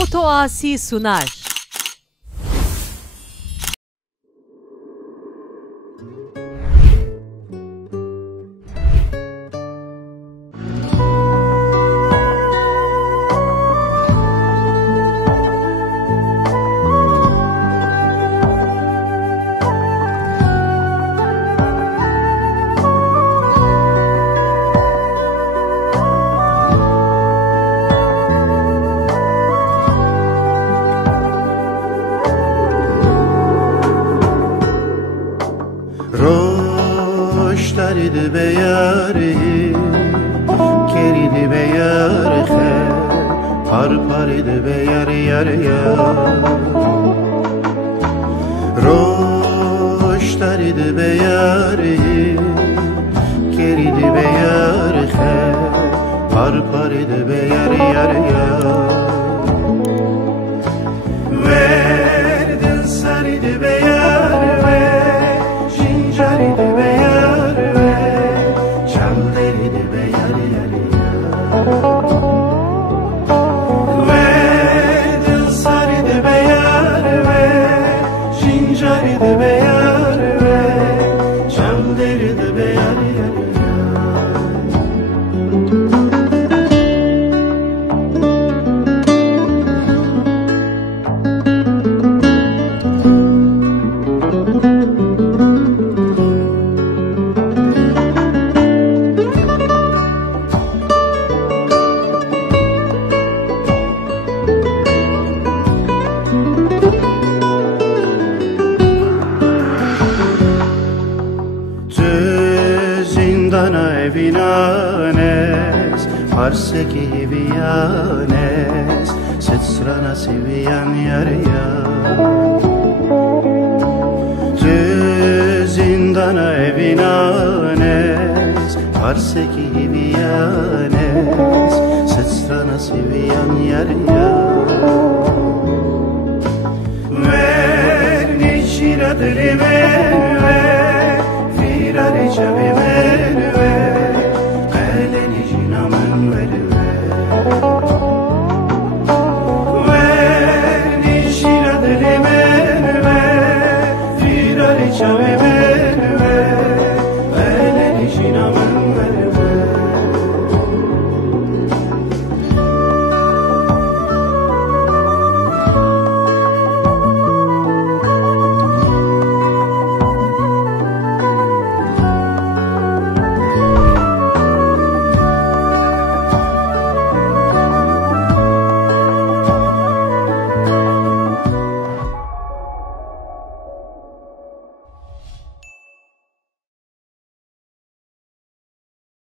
Foto Asi sunar. روشترید به یاری کرید به یار خیر پر پرید به یار یار یار روشترید به یاری کرید به یار خیر پر پرید به یار یار یار وردن سرید به یار جرید به یار چم درید به یار یار و دل سرید به یار شین جرید به یار چم درید به یار یار Vinanes, parseki vianes, sitsrana sivian yarya. Tu zindana evinanes, parseki vianes, sitsrana sivian yarya. Ver niçin adrime